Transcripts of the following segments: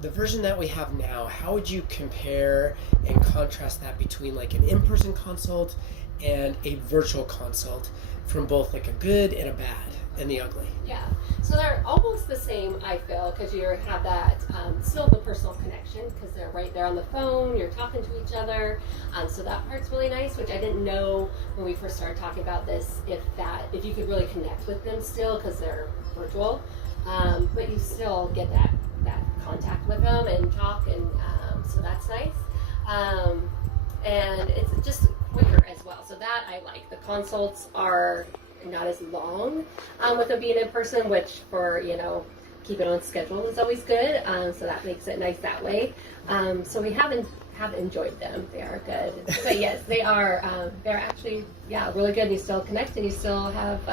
the version that we have now, how would you compare and contrast that between like an in-person consult and a virtual consult, from both like a good and a bad and the ugly? Yeah, so they're almost the same, I feel, because you have that still the personal connection, because they're right there on the phone, you're talking to each other, so that part's really nice, which I didn't know when we first started talking about this, if you could really connect with them still, because they're virtual, but you still get that contact with them and talk, and so that's nice, and it's just quicker as well, so that I like. The consults are not as long with them being in person, which for, keep it on schedule is always good, so that makes it nice that way. So we have enjoyed them. They are good, but yes, they are they're actually really good. You still connect, and you still have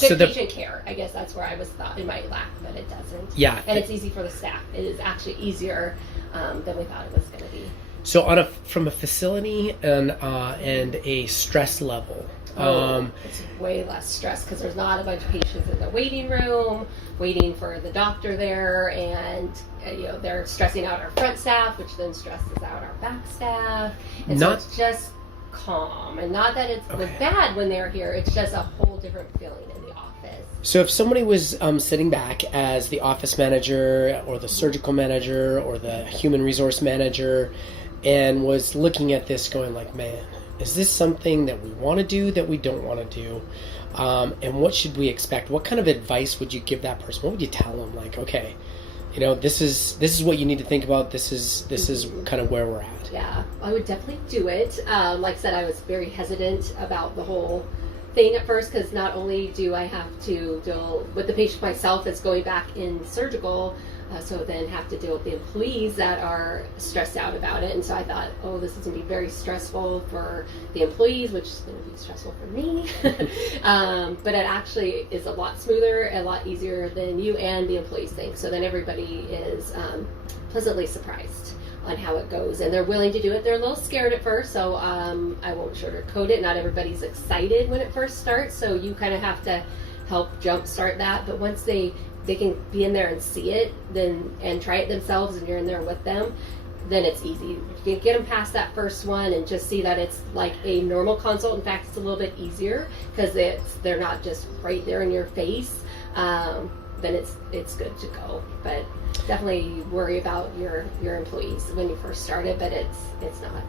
good patient care. I guess that's where I was thought it might lack, but it doesn't. Yeah, and it's easy for the staff. It is actually easier than we thought it was going to be. So from a facility and a stress level, it's way less stress, because there's not a bunch of patients in the waiting room waiting for the doctor there, and they're stressing out our front staff, which then stresses out our back staff, and so it's just calm. And not that it was bad when they were here, it's just a whole different feeling in the office. So if somebody was sitting back as the office manager or the surgical manager or the human resource manager and was looking at this going like, man, is this something that we want to do, that we don't want to do? And what should we expect? What kind of advice would you give that person? What would you tell them? Like, okay, this is what you need to think about. This is kind of where we're at. Yeah, I would definitely do it. Like I said, I was very hesitant about the whole thing at first, because not only do I have to deal with the patient myself that's going back in surgical, so then have to deal with the employees that are stressed out about it. And so I thought, this is going to be very stressful for the employees, which is going to be stressful for me. But it actually is a lot smoother, a lot easier than you and the employees think. So then everybody is pleasantly surprised on how it goes, and they're willing to do it. They're a little scared at first, so I won't sugarcoat it. Not everybody's excited when it first starts, so you kind of have to help jumpstart that. But once they can be in there and see it, then and try it themselves, and you're in there with them, then it's easy. You can get them past that first one and just see that it's like a normal consult. In fact, it's a little bit easier because they're not just right there in your face. Then it's good to go. But definitely worry about your employees when you first start it, but it's not